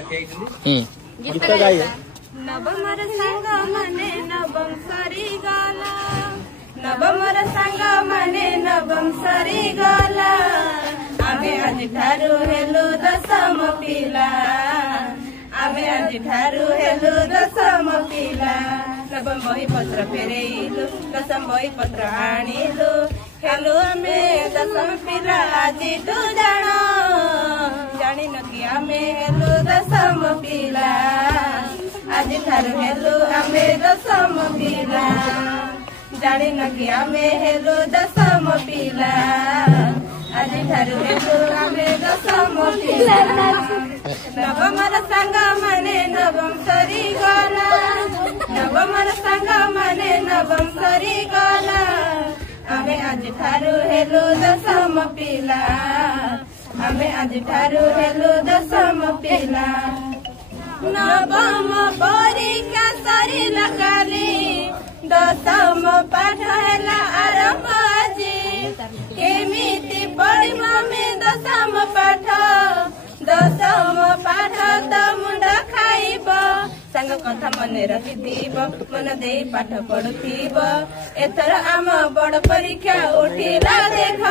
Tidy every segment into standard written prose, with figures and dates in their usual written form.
गीत गाइए। नवमर सांग मने नवम सरी गला, नवमर सांग मने नवम सरी गला, आमे आज ठारू हेलु दशम पिला, आमे आज ठारू हेलु दशम पिला। नवम बही पत्र फेरेइलु, दशम बही पत्र आनिलु, हेलु आमे दशम पिला आज तू जानो, जानिन कि आमे हेलु दशम पिला, आज ठारू हेलु आमे दशम पिला, जानिन कि आमे हेलु दशम पिला, आज ठारू हेलु आमे दशम पिला। नवमर सांग मने नवम सरी गला, नवमर सांग मने नवम सरी गला, आमे आज ठारू हेलु दशम पिला, आमे आज ठारू हेलु दशम पिला। नवम परीक्षा सरिला काली, दशम पाठ हेला आरंभ आजी, केमिति पढ़िब मे दशम पाठ, दशम पाठ त मुंड खाइब, सांग कथा मने रखिथिब, मन देई पाठ पढ़ुथिब, एथर आम बड़ परीक्षा उठिला देख,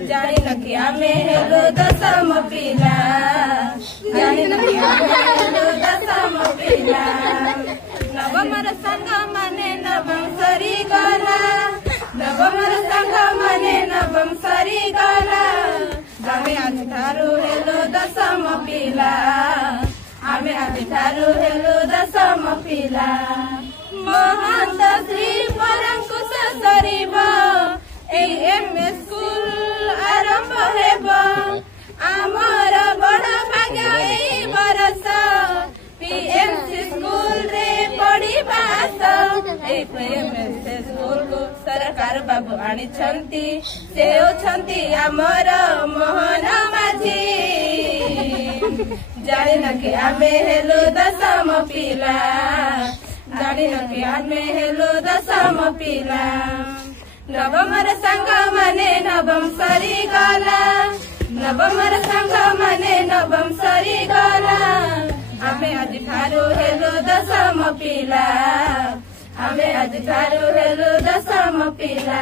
जानिन कि आमे हेलु दशम पिला, जानिन कि आमे हेलु दशम पिला। नवमर सांग मने नवम सरी गला, नवमर सांग मने नवम सरी गला, आमे आज ठारू हेलु दशम पिला, आमे आज ठारू हेलु दशम पिला। महंत श्री परंकुश सरीब, एम स्कूल आरंभ हेब, आमर बड़ भाग्य एई बरस, पीएमसी स्कूल रे पढ़िबा पीएमसी स्कूल को सरकार बाबू आनी छंती, से होछंती आमर मोहन माझी, जानिन कि आमे हेलु दशम पिला, जानिन कि आमे हेलु दशम पिला। नवमर सांग मने नवम सरी गला, नवमर सांग मने नवम सरी गला, आमे आज ठारू हेलु दशम पिला, आमे आज ठारू हेलु दशम पिला।